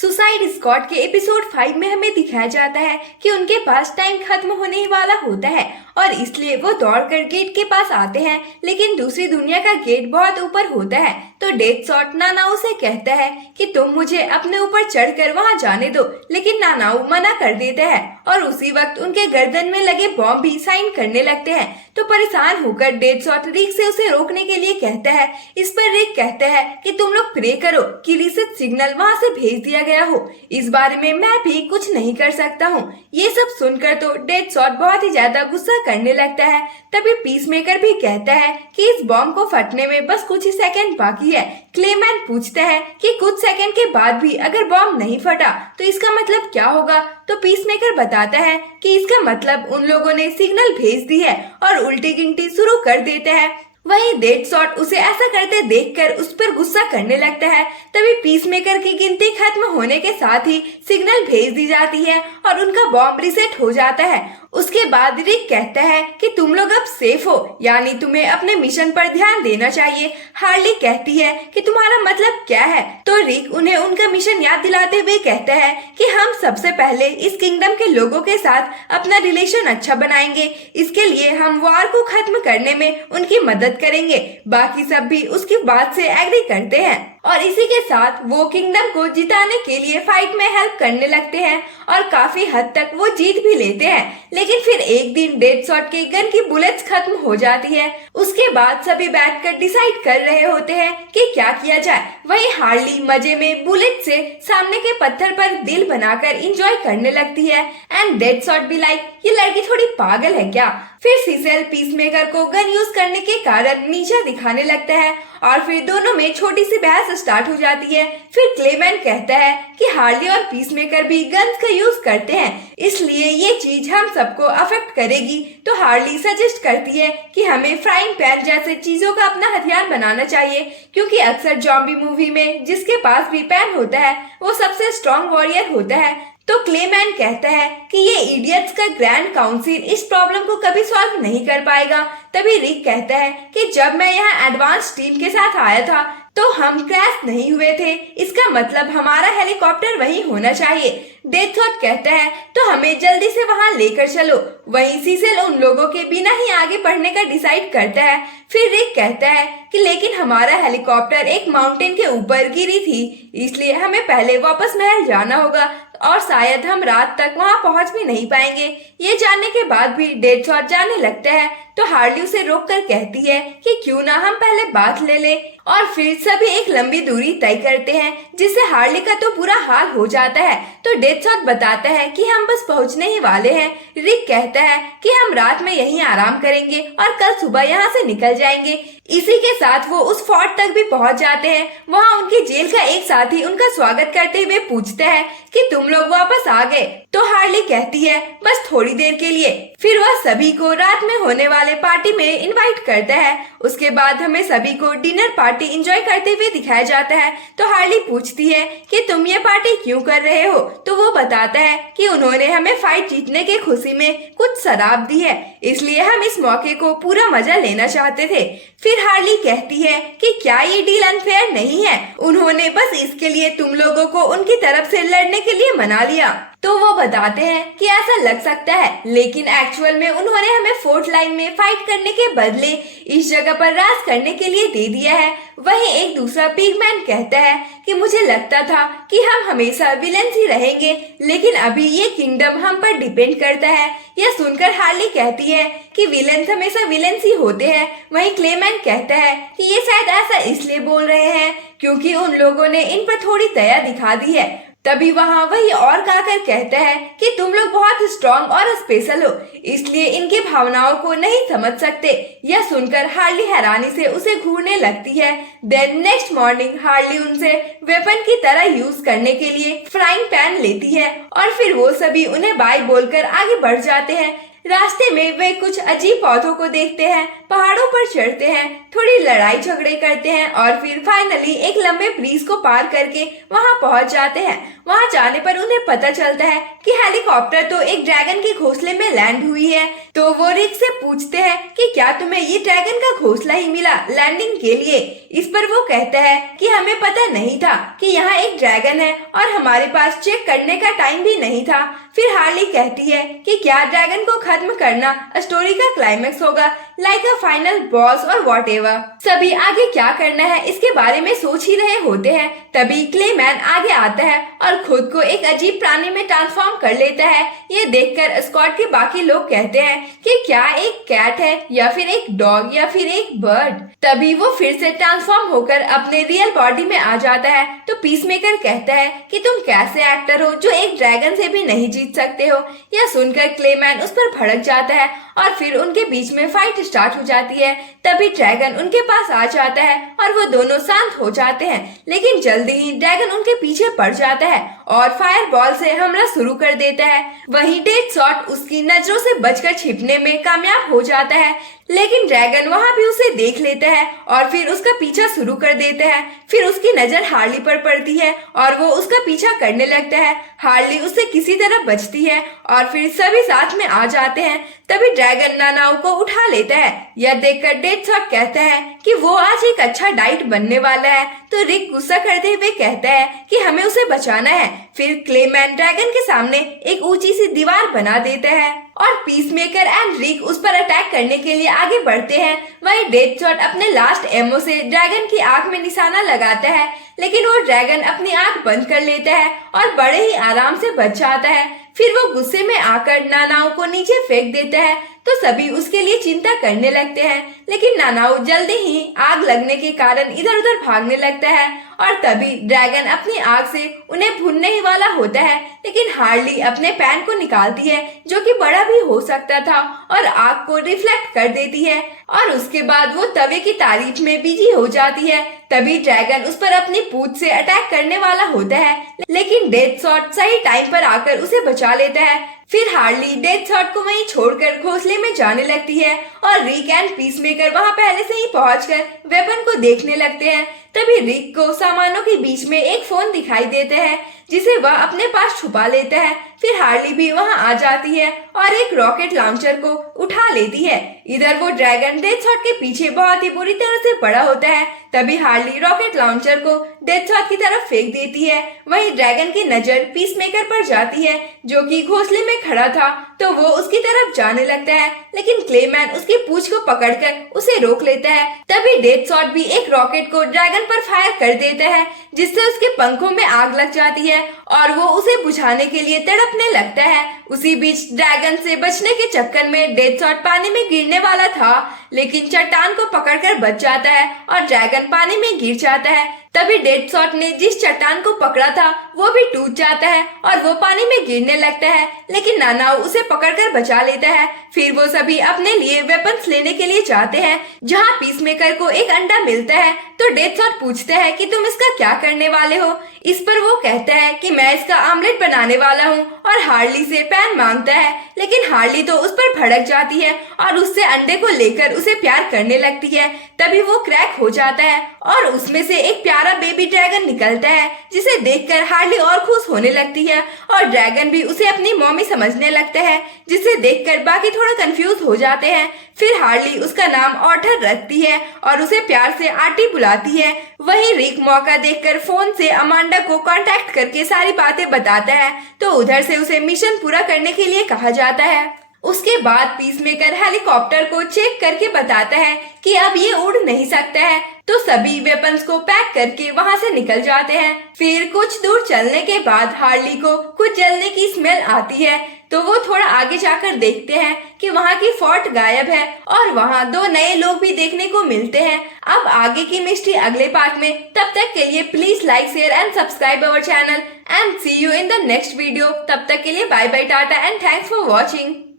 Suicide squad के episode 5 में हमें दिखाया जाता है कि उनके पास टाइम खत्म होने ही वाला होता है और इसलिए वो दौड़कर गेट के पास आते हैं, लेकिन दूसरी दुनिया का गेट बहुत ऊपर होता है। तो डेथशॉट नानाओ से कहता है कि तुम मुझे अपने ऊपर चढ़कर वहां जाने दो, लेकिन नानाओ मना कर देते हैं और उसी वक्त उनके गर्दन में लगे बॉम्ब भी साइन करने लगते हैं। तो परेशान होकर डेथशॉट रिक से उसे रोकने के लिए कहता है। इस पर रिक कहता है कि तुम लोग प्रे करो कि रीसेट सिग्नल वहां से भेज दिया गया हो, इस बारे में मैं भी कुछ नहीं कर सकता हूँ। ये सब सुनकर तो डेथशॉट बहुत ही ज्यादा गुस्सा करने लगता है। तभी पीसमेकर भी कहता है कि इस बॉम्ब को फटने में बस कुछ ही सेकंड बाकी है। क्लेमैन पूछता है कि कुछ सेकंड के बाद भी अगर बॉम्ब नहीं फटा तो इसका मतलब क्या होगा। तो पीसमेकर बताता है कि इसका मतलब उन लोगों ने सिग्नल भेज दी है और उल्टी गिनती शुरू कर देते हैं। वहीं डेथशॉट उसे ऐसा करते देखकर उस पर गुस्सा करने लगता है। तभी पीसमेकर की गिनती खत्म होने के साथ ही सिग्नल भेज दी जाती है और उनका बॉम्ब रिसेट हो जाता है। उसके बाद रिक कहता है कि तुम लोग अब सेफ हो, यानी तुम्हें अपने मिशन पर ध्यान देना चाहिए। हार्ली कहती है कि तुम्हारा मतलब क्या है। तो रिक उन्हें उनका मिशन याद दिलाते हुए कहता है कि हम सबसे पहले इस किंगडम के लोगों के साथ अपना रिलेशन अच्छा बनाएंगे। इसके लिए हम वार को खत्म करने में उनकी मदद करेंगे। बाकी सब भी उसकी बात से एग्री करते हैं और इसी के साथ वो किंगडम को जिताने के लिए फाइट में हेल्प करने लगते हैं और काफी हद तक वो जीत भी लेते हैं। लेकिन फिर एक दिन डेथशॉट के गन की बुलेट्स खत्म हो जाती है। उसके बाद सभी बैठकर डिसाइड कर रहे होते हैं कि क्या किया जाए। वहीं हार्ली मजे में बुलेट से सामने के पत्थर पर दिल बनाकर एंजॉय करने लगती है एंड डेथशॉट भी लाइक ये लड़की थोड़ी पागल है क्या। फिर सीसेल पीसमेकर को गन यूज करने के कारण नीचा दिखाने लगता है और फिर दोनों में छोटी सी बहस स्टार्ट हो जाती है। फिर क्लेमैन कहता है कि हार्ली और पीसमेकर भी गन्स का यूज करते हैं, इसलिए ये चीज हम सबको अफेक्ट करेगी। तो हार्ली सजेस्ट करती है कि हमें फ्राइंग पैन जैसे चीजों का अपना हथियार बनाना चाहिए, क्योंकि अक्सर जॉम्बी मूवी में जिसके पास भी पैन होता है वो सबसे स्ट्रॉन्ग वॉरियर होता है। तो क्लेमैन कहता है कि ये इडियट्स का ग्रैंड काउंसिल इस प्रॉब्लम को कभी सॉल्व नहीं कर पाएगा। तभी रिक कहता है कि जब मैं यहाँ एडवांस टीम के साथ आया था तो हम क्रैश नहीं हुए थे, इसका मतलब हमारा हेलीकॉप्टर वहीं होना चाहिए। डेथशॉट कहता है तो हमें जल्दी से वहां लेकर चलो। वहीं सीसेल उन लोगों के बिना ही आगे बढ़ने का डिसाइड करता है। फिर रिक कहता है कि लेकिन हमारा हेलीकॉप्टर एक माउंटेन के ऊपर गिरी थी, इसलिए हमें पहले वापस महल जाना होगा और शायद हम रात तक वहां पहुंच भी नहीं पाएंगे। ये जानने के बाद भी डेथशॉट जाने लगता है तो हार्ली उसे रोककर कहती है कि क्यों ना हम पहले बात ले ले। और फिर सभी एक लंबी दूरी तय करते हैं, जिससे हार्ली का तो बुरा हाल हो जाता है। तो डेथशॉट बताता है कि हम बस पहुंचने ही वाले हैं। रिक कहता है कि हम रात में यहीं आराम करेंगे और कल सुबह यहाँ से निकल जाएंगे। इसी के साथ वो उस फोर्ट तक भी पहुंच जाते हैं। वहाँ उनके जेल का एक साथी उनका स्वागत करते हुए पूछता है कि तुम लोग वापस आ गए। तो हार्ली कहती है बस थोड़ी देर के लिए। फिर वह सभी को रात में होने वाले पार्टी में इनवाइट करता है। उसके बाद हमें सभी को डिनर पार्टी एंजॉय करते हुए दिखाया जाता है। तो हार्ली पूछती है कि तुम ये पार्टी क्यों कर रहे हो। तो वो बताता है कि उन्होंने हमें फाइट जीतने की खुशी में कुछ शराब दी है, इसलिए हम इस मौके को पूरा मजा लेना चाहते थे। फिर हार्ली कहती है कि क्या ये डील अनफेयर नहीं है, उन्होंने बस इसके लिए तुम लोगों को उनकी तरफ से लड़ने के लिए मना लिया। तो वो बताते हैं कि ऐसा लग सकता है, लेकिन एक्चुअल में उन्होंने हमें फोर्ट लाइन में फाइट करने के बदले इस जगह पर राज करने के लिए दे दिया है। वहीं एक दूसरा पिगमैन कहता है कि मुझे लगता था कि हम हमेशा विलेंस ही रहेंगे, लेकिन अभी ये किंगडम हम पर डिपेंड करता है। यह सुनकर हार्ली कहती है कि विलेंस हमेशा विलेंस ही होते हैं। वहीं क्लेमैन कहता है कि ये शायद ऐसा इसलिए बोल रहे हैं क्योंकि उन लोगों ने इन पर थोड़ी दया दिखा दी है। तभी वहाँ वही और कहकर कहता है कि तुम लोग बहुत स्ट्रॉन्ग और स्पेशल हो, इसलिए इनकी भावनाओं को नहीं समझ सकते। यह सुनकर हार्ली हैरानी से उसे घूरने लगती है। देन नेक्स्ट मॉर्निंग हार्ली उनसे वेपन की तरह यूज करने के लिए फ्राइंग पैन लेती है और फिर वो सभी उन्हें बाय बोलकर आगे बढ़ जाते हैं। रास्ते में वे कुछ अजीब पौधों को देखते हैं, पहाड़ों पर चढ़ते हैं, थोड़ी लड़ाई झगड़े करते हैं और फिर फाइनली एक लंबे ब्रिज को पार करके वहां पहुंच जाते हैं। वहां जाने पर उन्हें पता चलता है कि हेलीकॉप्टर तो एक ड्रैगन के घोंसले में लैंड हुई है। तो वो रिक से पूछते हैं कि क्या तुम्हें ये ड्रैगन का घोंसला ही मिला लैंडिंग के लिए। इस पर वो कहता है कि हमें पता नहीं था कि यहाँ एक ड्रैगन है और हमारे पास चेक करने का टाइम भी नहीं था। फिर हार्ली कहती है कि क्या ड्रैगन को खत्म करना स्टोरी का क्लाइमेक्स होगा, लाइक अ फाइनल बॉस और व्हाटएवर। सभी आगे क्या करना है इसके बारे में सोच ही रहे होते हैं। तभी क्लेमैन आगे आता है और खुद को एक अजीब प्राणी में ट्रांसफॉर्म कर लेता है। ये देखकर स्क्वाड के बाकी लोग कहते हैं कि क्या एक कैट है या फिर एक डॉग या फिर एक बर्ड। तभी वो फिर से ट्रांसफॉर्म होकर अपने रियल बॉडी में आ जाता है। तो पीसमेकर कहता है कि तुम कैसे एक्टर हो जो एक ड्रैगन से भी नहीं जीत सकते हो। यह सुनकर क्लेमैन उस पर भड़क जाता है और फिर उनके बीच में फाइट स्टार्ट हो जाती है। तभी ड्रैगन उनके पास आ जाता है और वो दोनों शांत हो जाते हैं, लेकिन जल्दी ही ड्रैगन उनके पीछे पड़ जाता है और फायर बॉल से हमला शुरू कर देता है। वहीं डेडशॉट उसकी नजरों से बचकर छिपने में कामयाब हो जाता है, लेकिन ड्रैगन वहाँ भी उसे देख लेता है और फिर उसका पीछा शुरू कर देता है। फिर उसकी नजर हार्ली पर पड़ती है और वो उसका पीछा करने लगता है। हार्ली उससे किसी तरह बचती है और फिर सभी साथ में आ जाते हैं। तभी ड्रैगन नानाओ को उठा लेता है। यह देखकर डेडशॉट कहता है कि वो आज एक अच्छा डाइट बनने वाला है। तो रिक गुस्सा करते हुए कहता है कि हमें उसे बचाना है। फिर क्लेमैन ड्रैगन के सामने एक ऊंची सी दीवार बना देता है और पीसमेकर एंड रिक उस पर अटैक करने के लिए आगे बढ़ते हैं। वहीं डेडशॉट अपने लास्ट एमओ से ड्रैगन की आंख में निशाना लगाता है, लेकिन वो ड्रैगन अपनी आंख बंद कर लेता है और बड़े ही आराम से बच जाता है। फिर वो गुस्से में आकर नानाओ को नीचे फेंक देता है। तो सभी उसके लिए चिंता करने लगते हैं, लेकिन नानाओ जल्दी ही आग लगने के कारण इधर उधर भागने लगता है और तभी ड्रैगन अपनी आग से उन्हें भूनने ही वाला होता है। लेकिन हार्ली अपने पैन को निकालती है जो कि बड़ा भी हो सकता था और आग को रिफ्लेक्ट कर देती है और उसके बाद वो तवे की तारीफ में बिजी हो जाती है। तभी ड्रैगन उस पर अपनी पूंछ से अटैक करने वाला होता है, लेकिन डेडशॉट सही टाइम पर आकर उसे बचा लेता है। फिर हार्ली डेडशॉट को वहीं छोड़कर घोंसले में जाने लगती है और रिक एंड पीसमेकर वहां पहले से ही पहुंचकर वेपन को देखने लगते हैं। तभी रिक को सामानों के बीच में एक फोन दिखाई देता है जिसे वह अपने पास छुपा लेता है। फिर हार्ली भी वहां आ जाती है और एक रॉकेट लॉन्चर को उठा लेती है। इधर वो ड्रैगन डेडशॉट के पीछे बहुत ही बुरी तरह से पड़ा होता है। तभी हार्ली रॉकेट लॉन्चर को डेडशॉट की तरफ फेंक देती है। वहीं ड्रैगन की नजर पीसमेकर पर जाती है जो कि घोंसले में खड़ा था। तो वो उसकी तरफ जाने लगता है, लेकिन क्लेमैन उसकी पूंछ को पकड़कर उसे रोक लेता है। तभी डेडशॉट भी एक रॉकेट को ड्रैगन पर फायर कर देता है जिससे उसके पंखों में आग लग जाती है और वो उसे बुझाने के लिए तड़पने लगता है। उसी बीच ड्रैगन से बचने के चक्कर में डेडशॉट पानी में गिरने वाला था, लेकिन चट्टान को पकड़कर बच जाता है और ड्रैगन पानी में गिर जाता है। तभी डेडशॉट ने जिस चट्टान को पकड़ा था वो भी टूट जाता है और वो पानी में गिरने लगता है, लेकिन नानाओ उसे पकड़कर बचा लेता है। फिर वो सभी अपने लिए वेपन्स लेने के लिए जाते हैं जहाँ पीसमेकर को एक अंडा मिलता है। तो डेडशॉट पूछता है कि तुम इसका क्या करने वाले हो। इस पर वो कहता है कि मैं इसका आमलेट बनाने वाला हूँ और हार्ली से पैन मांगता है, लेकिन हार्ली तो उस पर भड़क जाती है और उससे अंडे को लेकर उसे प्यार करने लगती है। तभी वो क्रैक हो जाता है और उसमें से एक प्यारा बेबी ड्रैगन निकलता है जिसे देखकर हार्ली और खुश होने लगती है और ड्रैगन भी उसे अपनी मम्मी समझने लगता है, जिसे देखकर बाकी थोड़ा कंफ्यूज हो जाते हैं। फिर हार्ली उसका नाम ऑटर रखती है और उसे प्यार से आंटी बुलाती है। वहीं रिक मौका देखकर फोन से अमांडा को कांटेक्ट करके सारी बातें बताता है। तो उधर से उसे मिशन पूरा करने के लिए कहा जाता है। उसके बाद पीसमेकर हेलीकॉप्टर को चेक करके बताता है कि अब ये उड़ नहीं सकता है। तो सभी वेपन्स को पैक करके वहां से निकल जाते हैं। फिर कुछ दूर चलने के बाद हार्ली को कुछ जलने की स्मेल आती है। तो वो थोड़ा आगे जाकर देखते हैं कि वहाँ की फोर्ट गायब है और वहाँ 2 नए लोग भी देखने को मिलते हैं। अब आगे की मिस्ट्री अगले पार्ट में। तब तक के लिए please like share and subscribe our channel and see you in the next video. तब तक के लिए bye bye tata and thanks for watching.